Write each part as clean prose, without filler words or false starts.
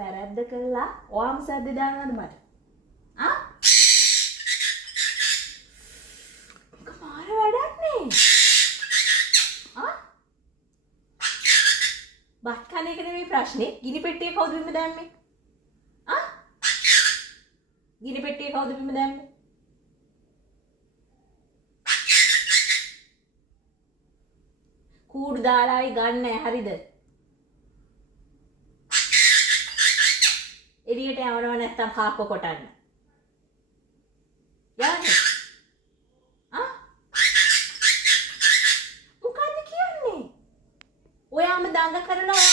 වැරද්ද කළා ඔයාම සද්ද දානවද මට? ආ? මාර වැඩක් නේ. ආ? බත් කන එක නෙමෙයි ප්‍රශ්නේ. ගිනි පෙට්ටිය කවුද බිම දැම්මේ? ආ? ගිනි පෙට්ටිය කවුද බිම දැම්මේ? කූඩු දාලායි ගන්න හරිද? එළියට යවනව නැත්තම් කාක්ක කොටන්න. යන්නේ. ආ? මොකද්ද කියන්නේ? ඔයාම දඟ කරලා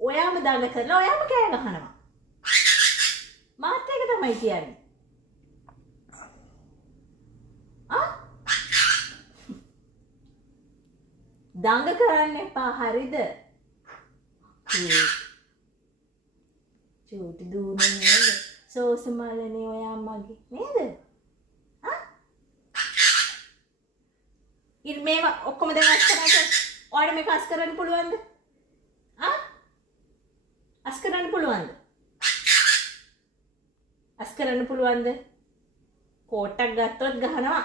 ඔයාම දඟ කරලා ඔයාම කෑ ගහනවා. මාත් ඒක තමයි කියන්නේ. ආ? දඟ කරන්න එපා හරිද? චූටි දූනේ නේද? සෝස මලනේ ඔයා මගේ නේද? ආ? ඉතින් මේවා ඔක්කොම දැන් අස් කරාට ඔයාලට මේක අස් කරන්න පුළුවන්ද? ආ? අස් කරන්න පුළුවන්ද? අස් කරන්න පුළුවන්ද? කෝට්ටක් ගත්තොත් ගහනවා.